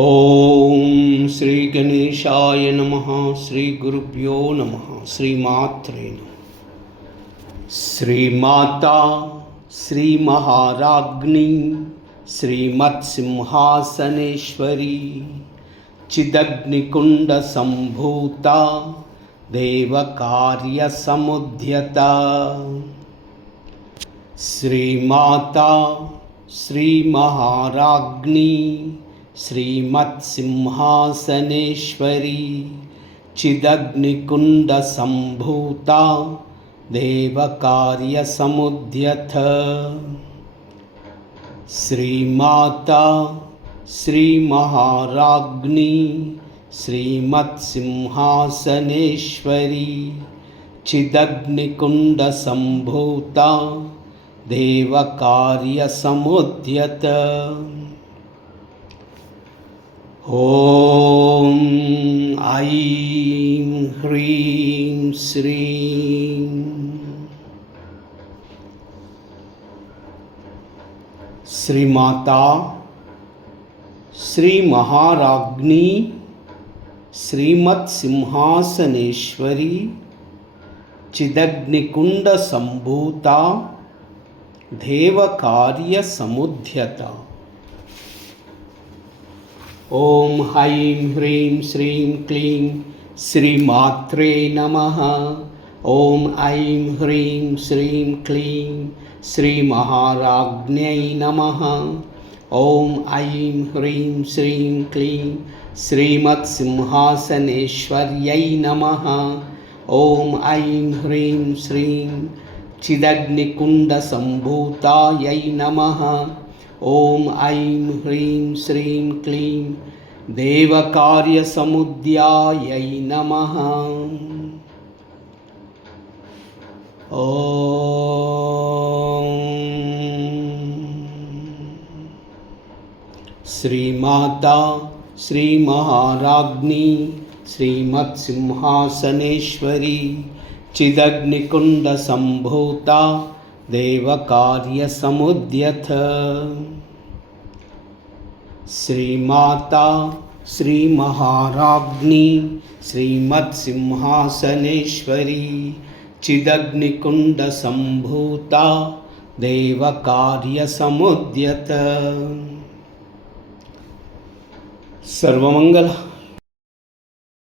ఓం శ్రీ గణేశాయ నమః. శ్రీ గురుభ్యో నమః. శ్రీమాత్రే నమః. శ్రీమాతా శ్రీ మహారాజ్ఞి శ్రీమత్సింహాసనేశ్వరి చిదగ్నికుండ సంభూత దేవకార్య సముద్యత. శ్రీమాతా శ్రీ మహారాజ్ఞి శ్రీమత్సింహాసనేశ్వరి చిదగ్నికుండ సంభూత దేవకార్య సముద్యత. శ్రీమాతా శ్రీ మహారాజ్ఞి శ్రీమత్సింహాసనేశ్వరి చిదగ్నికుండ సంభూత దేవకార్య సముద్యత. ఓం ఐం హ్రీం శ్రీం. శ్రీమాతా శ్రీ మహారాజ్ఞి శ్రీమత్సింహాసనేశ్వరి చిదగ్నికుండ సంభూత దేవకార్య సముద్యత. ఓం ఐం హ్రీం శ్రీం క్లీం శ్రీమాత్రే నమః. ఓం ఐం హ్రీం శ్రీం క్లీం శ్రీమహారాజ్ఞై నమః. ఓం ఐం హ్రీం శ్రీం క్లీం శ్రీమత్సింహాసనేశ్వర్యై నమః. ఓం ఐం హ్రీం శ్రీం చిదగ్నికుండ సంభూతాయై నమః. ఓం ఐం హ్రీం శ్రీం క్లీం దేవకార్య సముద్యాయై నమః. ఓం శ్రీమాతా శ్రీ మహారాజ్ఞి శ్రీమత్సింహాసనేశ్వరి చిదగ్నికుండ సంభూత దేవకార్య సముద్యత. శ్రీమాతా శ్రీ మహారాజ్ఞి శ్రీమత్సింహాసనేశ్వరి చిదగ్నికుండ సంభూత దేవకార్య సముద్యత. సర్వమంగళ